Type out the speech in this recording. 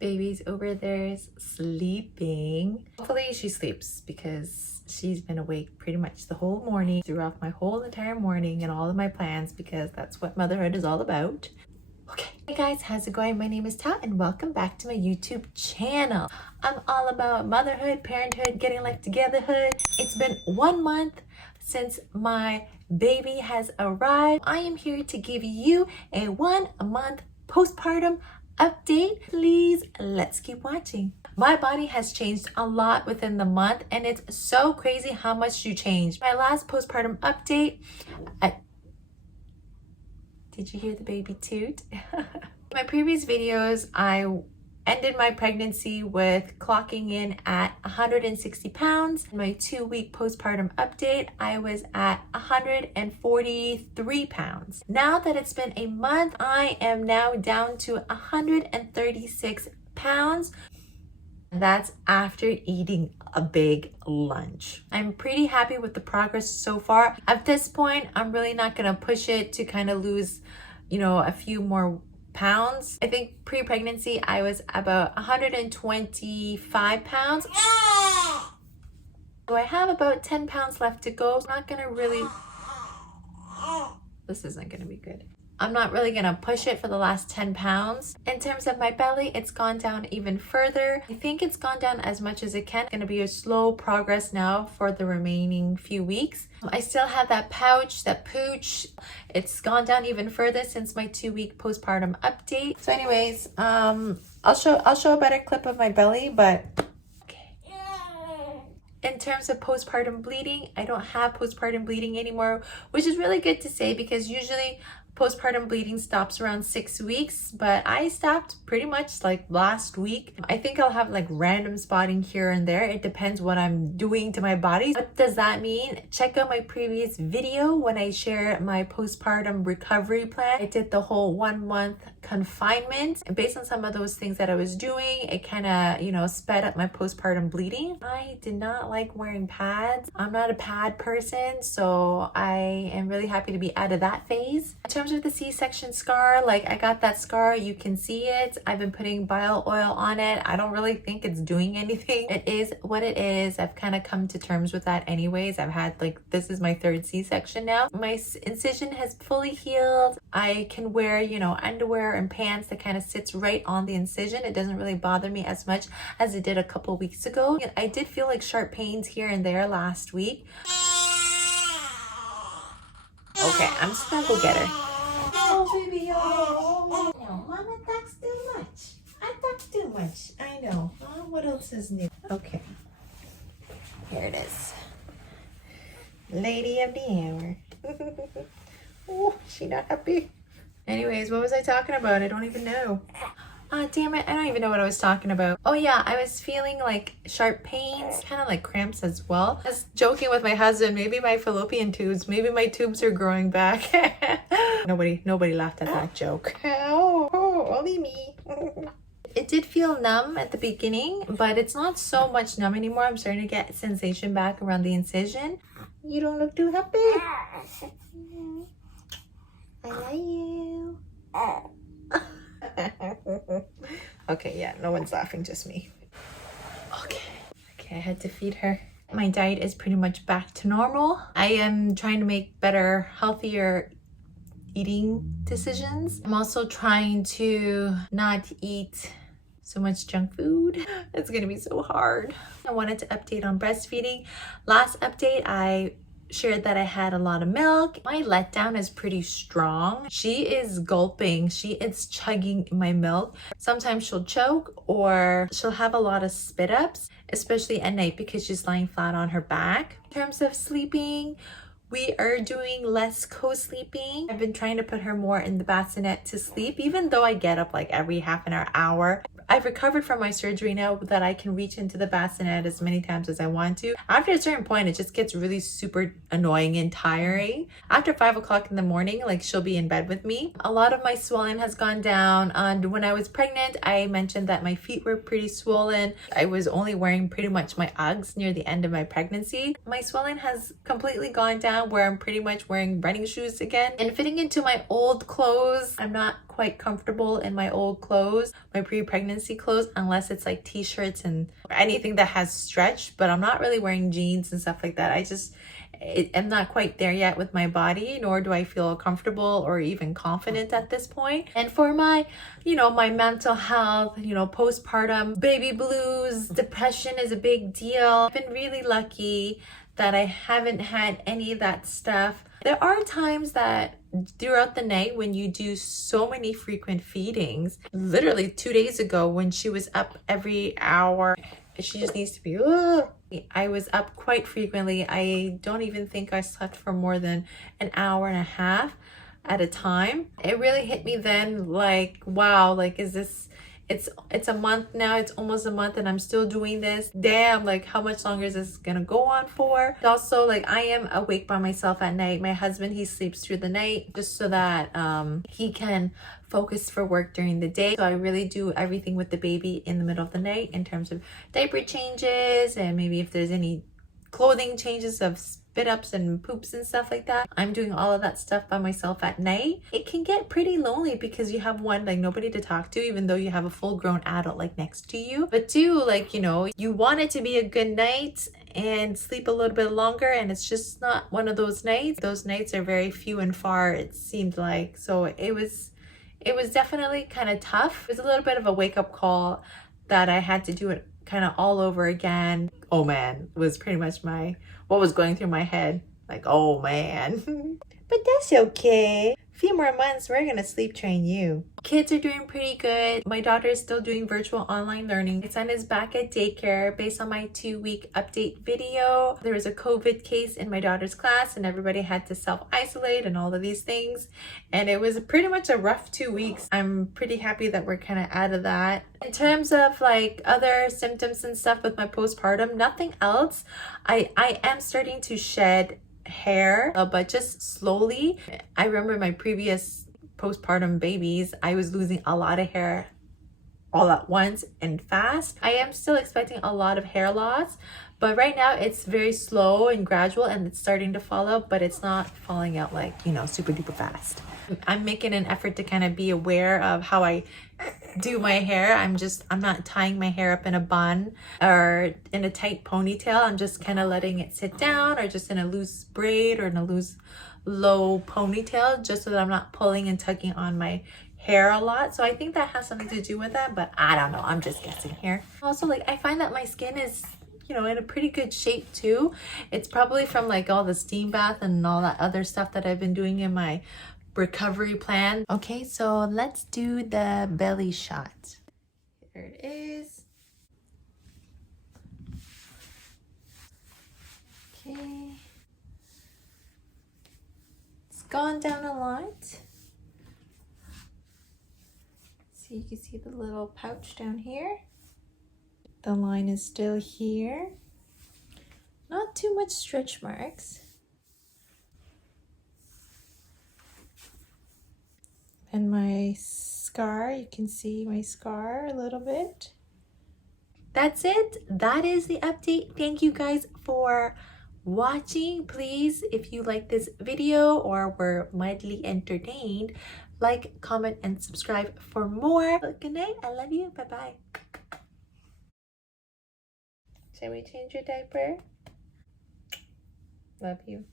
Baby's over there is sleeping. Hopefully she sleeps because she's been awake pretty much the whole morning, threw off my whole entire morning and all of my plans because that's what motherhood is all about. Okay. Hey guys, how's it going? My name is Tao and welcome back to my YouTube channel. I'm all about motherhood, parenthood, getting life togetherhood. It's been 1 month since my baby has arrived. I am here to give you a 1 month postpartum update. Please, let's keep watching. My body has changed a lot within the month and it's so crazy how much you change. My last postpartum update, did you hear the baby toot? In my previous videos, I ended my pregnancy with clocking in at 160 pounds. In my 2-week postpartum update, I was at 143 pounds. Now that it's been a month, I am now down to 136 pounds. That's after eating a big lunch. I'm pretty happy with the progress so far. At this point, I'm really not gonna push it to kind of lose, a few more pounds. I think pre-pregnancy, I was about 125 pounds. So I have about 10 pounds left to go. I'm not gonna really, this isn't gonna be good. I'm not really gonna push it for the last 10 pounds. In terms of my belly, it's gone down even further. I think it's gone down as much as it can. It's gonna be a slow progress now for the remaining few weeks. I still have that pouch, that pooch. It's gone down even further since my 2-week postpartum update. So anyways, I'll show a better clip of my belly, but okay. In terms of postpartum bleeding, I don't have postpartum bleeding anymore, which is really good to say because usually postpartum bleeding stops around 6 weeks, but I stopped pretty much like last week. I think I'll have like random spotting here and there. It depends what I'm doing to my body. What does that mean? Check out my previous video when I share my postpartum recovery plan. I did the whole 1 month confinement. And based on some of those things that I was doing, it kind of, sped up my postpartum bleeding. I did not like wearing pads. I'm not a pad person, so I am really happy to be out of that phase. In terms of the C-section scar, like I got that scar, you can see it. I've been putting bile oil on it. I don't really think it's doing anything. It is what it is. I've kind of come to terms with that anyways. I've had this is my 3rd C-section now. My incision has fully healed. I can wear, underwear and pants that kind of sits right on the incision. It doesn't really bother me as much as it did a couple weeks ago. I did feel like sharp pains here and there last week. Okay, I'm just gonna go get her. Oh, baby, oh. No, Mama talks too much. I talk too much. I know. Oh, what else is new? Okay. Here it is. Lady of the hour. Oh, she not happy. Anyways, what was I talking about? I don't even know. Ah, damn it. I don't even know what I was talking about. Oh yeah, I was feeling like sharp pains, kind of like cramps as well. I was joking with my husband, maybe my fallopian tubes, maybe my tubes are growing back. Nobody laughed at that joke. Oh, only me. It did feel numb at the beginning, but it's not so much numb anymore. I'm starting to get sensation back around the incision. You don't look too happy. I love you. Okay, yeah, no one's laughing, just me. Okay, I had to feed her. My diet is pretty much back to normal. I am trying to make better, healthier eating decisions. I'm also trying to not eat so much junk food. It's gonna be so hard. I wanted to update on breastfeeding. Last update, I shared that I had a lot of milk. My letdown is pretty strong. She is gulping, she is chugging my milk. Sometimes she'll choke or she'll have a lot of spit ups, especially at night because she's lying flat on her back. In terms of sleeping, we are doing less co-sleeping. I've been trying to put her more in the bassinet to sleep, even though I get up like every half an hour. I've recovered from my surgery now that I can reach into the bassinet as many times as I want to. After a certain point, it just gets really super annoying and tiring. After 5 o'clock in the morning, like she'll be in bed with me. A lot of my swelling has gone down. And when I was pregnant, I mentioned that my feet were pretty swollen. I was only wearing pretty much my Uggs near the end of my pregnancy. My swelling has completely gone down where I'm pretty much wearing running shoes again and fitting into my old clothes. I'm not quite comfortable in my old clothes, my pre-pregnancy clothes, unless it's like t-shirts and anything that has stretch, but I'm not really wearing jeans and stuff like that. I'm not quite there yet with my body, nor do I feel comfortable or even confident at this point. And for my, my mental health, postpartum baby blues, depression is a big deal. I've been really lucky that I haven't had any of that stuff. There are times that throughout the night when you do so many frequent feedings, literally 2 days ago when she was up every hour, she just needs to be, I was up quite frequently. I don't even think I slept for more than an hour and a half at a time. It really hit me then, like, wow, like, it's a month now, it's almost a month and I'm still doing this. Damn, like, how much longer is this gonna go on for? Also, like, I am awake by myself at night. My husband, he sleeps through the night just so that he can focus for work during the day. So I really do everything with the baby in the middle of the night in terms of diaper changes, and maybe if there's any clothing changes of spit ups and poops and stuff like that. I'm doing all of that stuff by myself at night. It can get pretty lonely because you have one, like, nobody to talk to, even though you have a full grown adult like next to you. But two, like, you want it to be a good night and sleep a little bit longer, and it's just not one of those nights. Those nights are very few and far, it seemed like. So it was definitely kind of tough. It was a little bit of a wake-up call that I had to do it kind of all over again. Oh man, was pretty much what was going through my head. Like, oh man. But that's okay. A few more months, we're gonna sleep train you. Kids are doing pretty good. My daughter is still doing virtual online learning. My son is back at daycare. Based on my 2-week update video, there was a COVID case in my daughter's class and everybody had to self-isolate and all of these things. And it was pretty much a rough 2 weeks. I'm pretty happy that we're kind of out of that. In terms of like other symptoms and stuff with my postpartum, nothing else. I am starting to shed hair, but just slowly. I remember my previous postpartum babies, I was losing a lot of hair all at once and fast. I am still expecting a lot of hair loss, but right now it's very slow and gradual, and it's starting to fall out, but it's not falling out like, super duper fast. I'm making an effort to kind of be aware of how I do my hair. I'm not tying my hair up in a bun or in a tight ponytail. I'm just kind of letting it sit down, or just in a loose braid or in a loose low ponytail, just so that I'm not pulling and tugging on my hair a lot. So I think that has something to do with that, but I don't know, I'm just guessing here. Also, like, I find that my skin is in a pretty good shape too. It's probably from like all the steam bath and all that other stuff that I've been doing in my recovery plan. Okay, so let's do the belly shot. Here it is. Okay. It's gone down a lot. So you can see the little pouch down here. The line is still here. Not too much stretch marks. And my scar, you can see my scar a little bit. That's it. That is the update. Thank you guys for watching. Please, if you like this video or were mildly entertained, like, comment, and subscribe for more. Good night. I love you. Bye-bye. Shall we change your diaper? Love you.